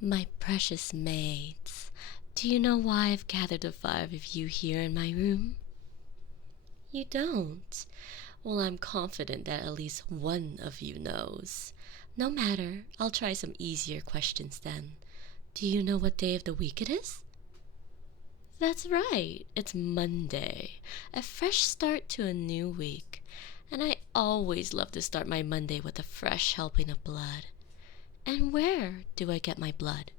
My precious maids, do you know why I've gathered the five of you here in my room? You don't? Well, I'm confident that at least one of you knows. No matter, I'll try some easier questions then. Do you know what day of the week it is? That's right, it's Monday, a fresh start to a new week. And I always love to start my Monday with a fresh helping of blood. And where do I get my blood?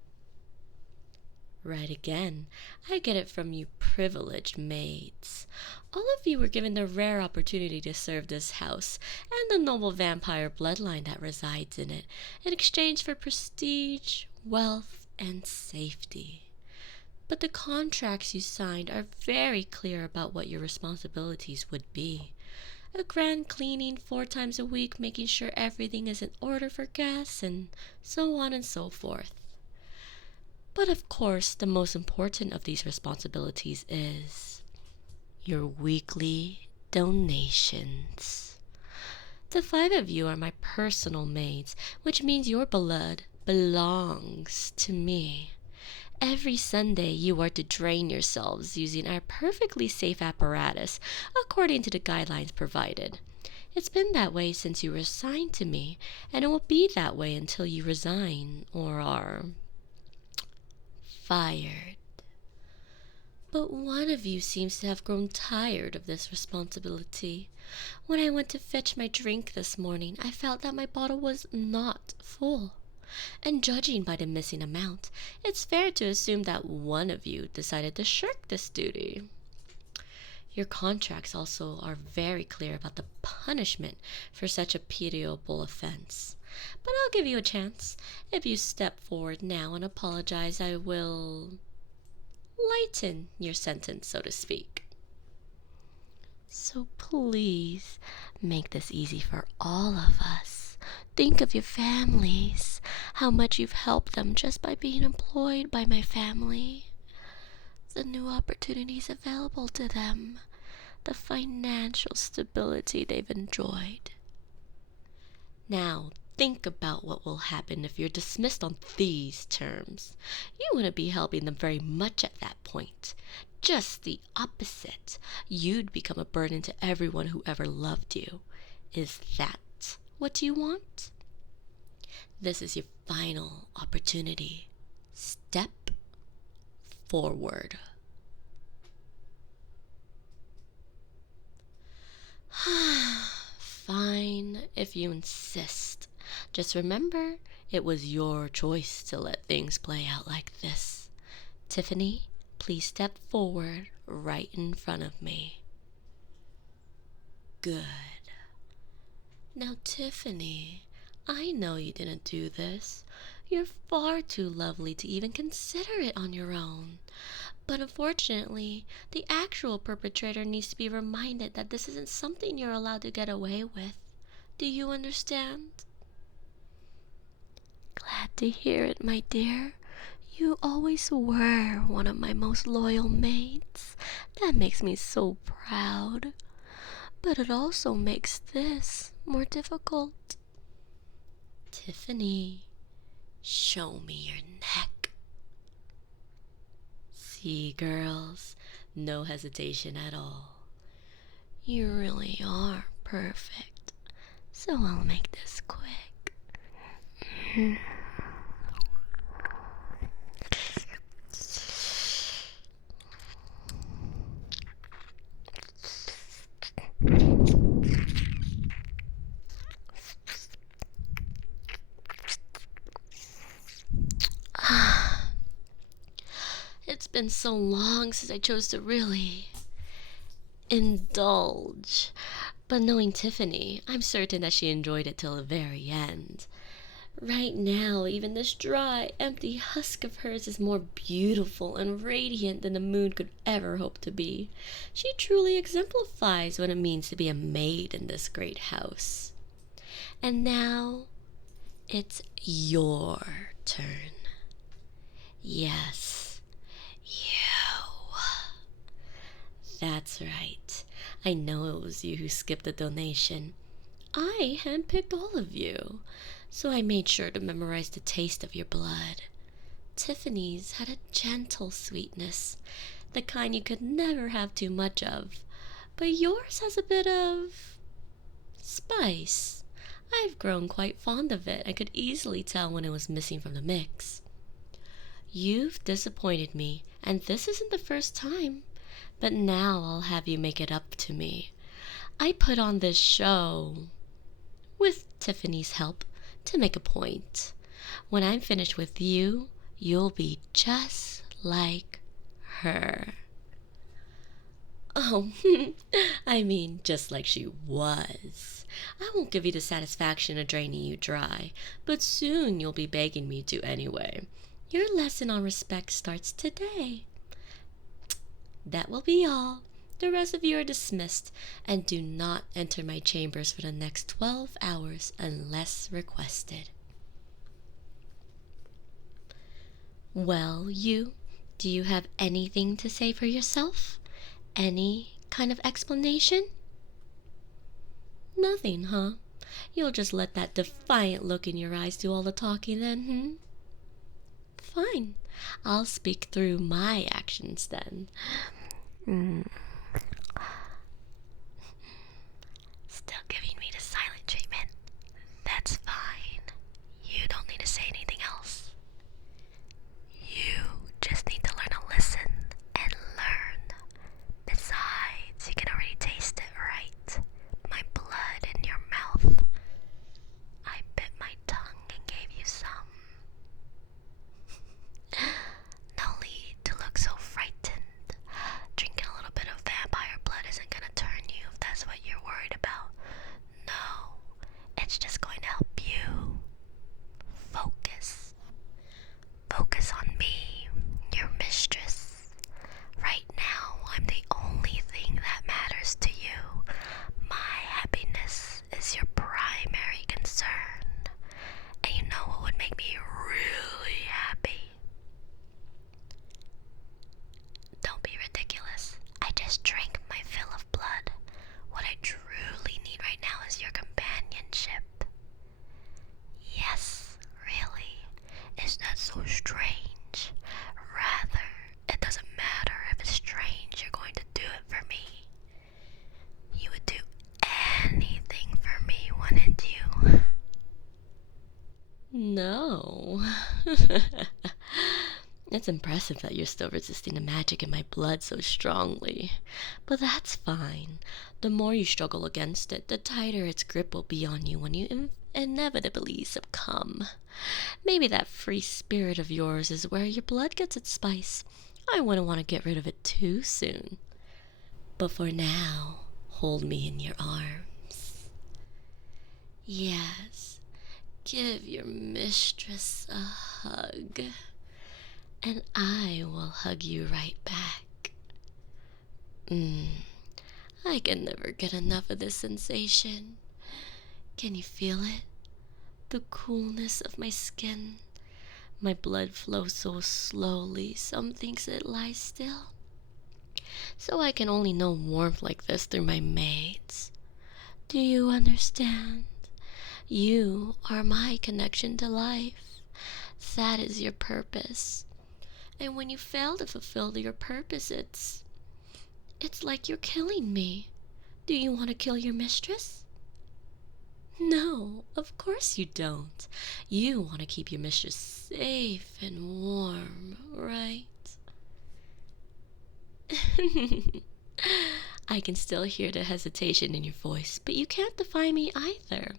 Right again, I get it from you privileged maids. All of you were given the rare opportunity to serve this house and the noble vampire bloodline that resides in it in exchange for prestige, wealth, and safety. But the contracts you signed are very clear about what your responsibilities would be. A grand cleaning 4 times a week, making sure everything is in order for guests, and so on and so forth. But of course, the most important of these responsibilities is your weekly donations. The five of you are my personal maids, which means your blood belongs to me. Every Sunday, you are to drain yourselves using our perfectly safe apparatus according to the guidelines provided. It's been that way since you were assigned to me, and it will be that way until you resign or are fired. But one of you seems to have grown tired of this responsibility. When I went to fetch my drink this morning, I felt that my bottle was not full. And judging by the missing amount, it's fair to assume that one of you decided to shirk this duty. Your contracts also are very clear about the punishment for such a pitiable offense. But I'll give you a chance. If you step forward now and apologize, I will lighten your sentence, so to speak. So please make this easy for all of us. Think of your families, how much you've helped them just by being employed by my family. The new opportunities available to them, the financial stability they've enjoyed. Now, think about what will happen if you're dismissed on these terms. You wouldn't be helping them very much at that point. Just the opposite. You'd become a burden to everyone who ever loved you. Is that what you want? This is your final opportunity. Step forward. Fine, if you insist. Just remember, it was your choice to let things play out like this. Tiffany, please step forward right in front of me. Good. Now, Tiffany, I know you didn't do this. You're far too lovely to even consider it on your own. But unfortunately, the actual perpetrator needs to be reminded that this isn't something you're allowed to get away with. Do you understand? Glad to hear it, my dear. You always were one of my most loyal mates. That makes me so proud. But it also makes this more difficult. Tiffany, show me your neck. See, girls, no hesitation at all. You really are perfect. So I'll make this quick. It's been so long since I chose to really indulge. But knowing Tiffany, I'm certain that she enjoyed it till the very end. Right now, even this dry, empty husk of hers is more beautiful and radiant than the moon could ever hope to be. She truly exemplifies what it means to be a maid in this great house. And now, it's your turn. Yes, you. That's right. I know it was you who skipped the donation. I handpicked all of you, so I made sure to memorize the taste of your blood. Tiffany's had a gentle sweetness, the kind you could never have too much of. But yours has a bit of spice. I've grown quite fond of it and could easily tell when it was missing from the mix. You've disappointed me, and this isn't the first time. But now I'll have you make it up to me. I put on this show, with Tiffany's help, to make a point. When I'm finished with you, you'll be just like her. Oh, I mean, just like she was. I won't give you the satisfaction of draining you dry, but soon you'll be begging me to anyway. Your lesson on respect starts today. That will be all. The rest of you are dismissed, and do not enter my chambers for the next 12 hours unless requested. Well, do you have anything to say for yourself? Any kind of explanation? Nothing, huh? You'll just let that defiant look in your eyes do all the talking then, Fine. I'll speak through my actions then. Still giving me the silent treatment? That's fine. You don't need to say anything else. You just need to learn to listen and learn. Besides, you can already taste it, right? My blood in your mouth. I bit my tongue and gave you some. No need to look so frightened. Drinking a little bit of vampire blood isn't gonna turn you if that's what you're worried about. No, it's just going to help you. Focus. Focus on me, your mistress. Right now, I'm the only thing that matters to you. My happiness is your primary concern. And you know what would make me really happy? Don't be ridiculous. I just drank my fill of blood. What I truly need right now is your companionship. Yes, really. Is that so strange? Rather, it doesn't matter if it's strange, you're going to do it for me. You would do anything for me, wouldn't you? No. It's impressive that you're still resisting the magic in my blood so strongly. But that's fine. The more you struggle against it, the tighter its grip will be on you when you inevitably succumb. Maybe that free spirit of yours is where your blood gets its spice. I wouldn't want to get rid of it too soon. But for now, hold me in your arms. Yes, give your mistress a hug. And I will hug you right back. I can never get enough of this sensation. Can you feel it? The coolness of my skin. My blood flows so slowly, some thinks it lies still. So I can only know warmth like this through my maids. Do you understand? You are my connection to life. That is your purpose. And when you fail to fulfill your purpose, it's like you're killing me. Do you want to kill your mistress? No, of course you don't. You want to keep your mistress safe and warm, right? I can still hear the hesitation in your voice, but you can't defy me either.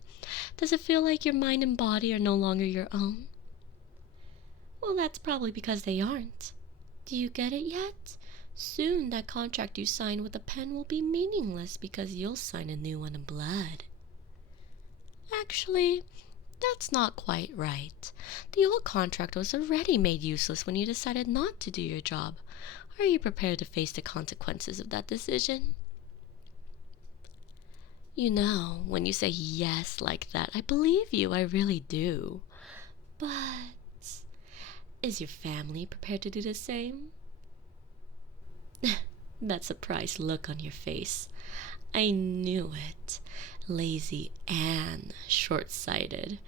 Does it feel like your mind and body are no longer your own? Well, that's probably because they aren't. Do you get it yet? Soon that contract you signed with a pen will be meaningless because you'll sign a new one in blood. Actually, that's not quite right. The old contract was already made useless when you decided not to do your job. Are you prepared to face the consequences of that decision? You know, when you say yes like that, I believe you, I really do. But is your family prepared to do the same? That surprised look on your face. I knew it. Lazy and short-sighted.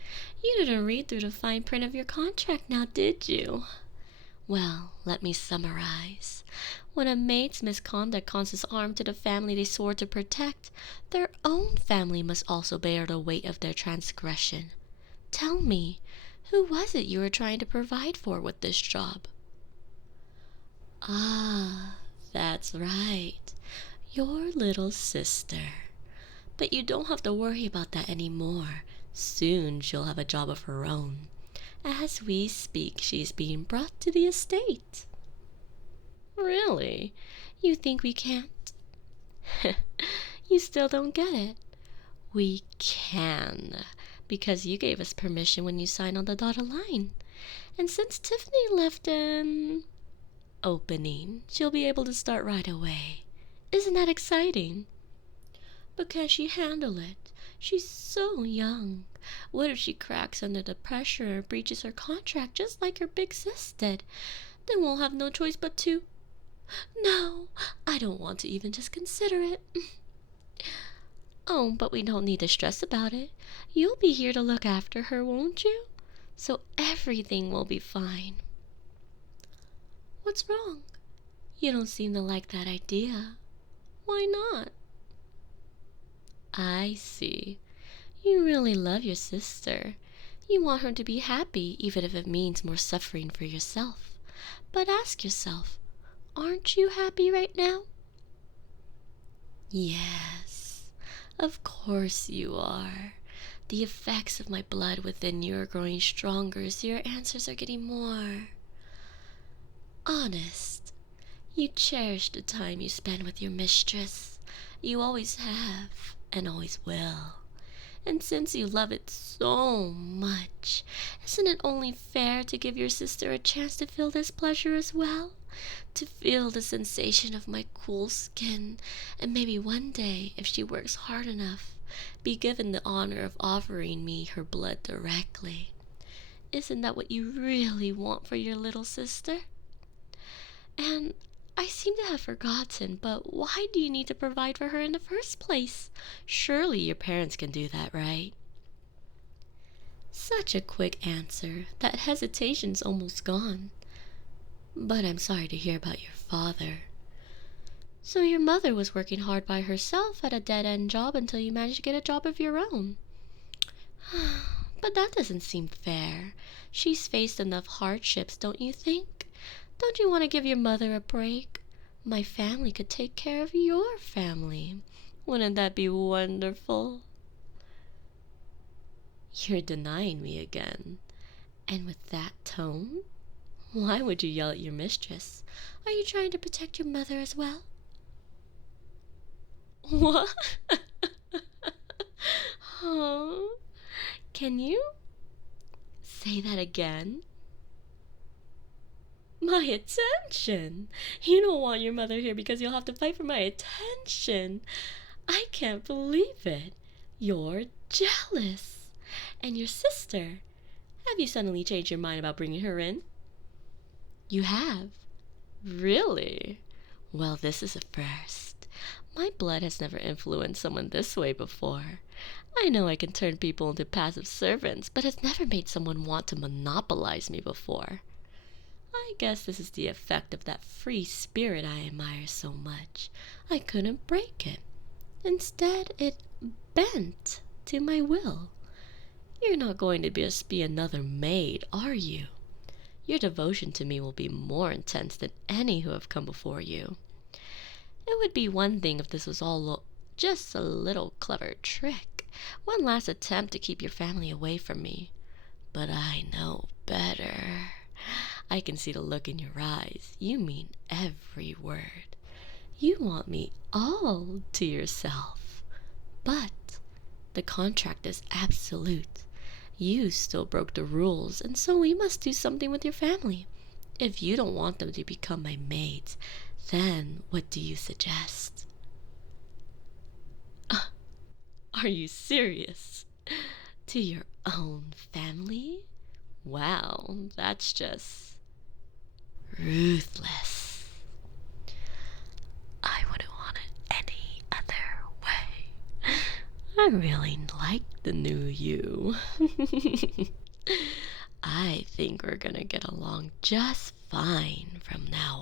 You didn't read through the fine print of your contract now, did you? Well, let me summarize. When a maid's misconduct causes harm to the family they swore to protect, their own family must also bear the weight of their transgression. Tell me, who was it you were trying to provide for with this job? Ah, that's right. Your little sister. But you don't have to worry about that anymore. Soon she'll have a job of her own. As we speak, she's being brought to the estate. Really? You think we can't? You still don't get it. We can, because you gave us permission when you signed on the dotted line. And since Tiffany left an opening, she'll be able to start right away. Isn't that exciting? But can she handle it? She's so young. What if she cracks under the pressure or breaches her contract just like her big sis did? Then we'll have no choice but to... No, I don't want to even just consider it. Oh, but we don't need to stress about it. You'll be here to look after her, won't you? So everything will be fine. What's wrong? You don't seem to like that idea. Why not? I see. You really love your sister. You want her to be happy, even if it means more suffering for yourself. But ask yourself, aren't you happy right now? Yes, of course you are. The effects of my blood within you are growing stronger, so your answers are getting more honest. You cherish the time you spend with your mistress. You always have, and always will. And since you love it so much, isn't it only fair to give your sister a chance to feel this pleasure as well? To feel the sensation of my cool skin, and maybe one day, if she works hard enough, be given the honor of offering me her blood directly. Isn't that what you really want for your little sister? And I seem to have forgotten, but why do you need to provide for her in the first place? Surely your parents can do that, right? Such a quick answer. That hesitation's almost gone. But I'm sorry to hear about your father. So your mother was working hard by herself at a dead-end job until you managed to get a job of your own. But that doesn't seem fair. She's faced enough hardships, don't you think? Don't you want to give your mother a break? My family could take care of your family. Wouldn't that be wonderful? You're denying me again. And with that tone? Why would you yell at your mistress? Are you trying to protect your mother as well? What? Oh, can you say that again? My attention! You don't want your mother here because you'll have to fight for my attention. I can't believe it. You're jealous. And your sister. Have you suddenly changed your mind about bringing her in? You have? Really? Well, this is a first. My blood has never influenced someone this way before. I know I can turn people into passive servants, but it's never made someone want to monopolize me before. I guess this is the effect of that free spirit I admire so much. I couldn't break it. Instead, it bent to my will. You're not going to just be another maid, are you? Your devotion to me will be more intense than any who have come before you. It would be one thing if this was all just a little clever trick, one last attempt to keep your family away from me. But I know better. I can see the look in your eyes. You mean every word. You want me all to yourself. But the contract is absolute. You still broke the rules, and so we must do something with your family. If you don't want them to become my maids, then what do you suggest? Are you serious? To your own family? Wow, that's just ruthless. I wouldn't want it any other way. I really like the new you. I think we're gonna get along just fine from now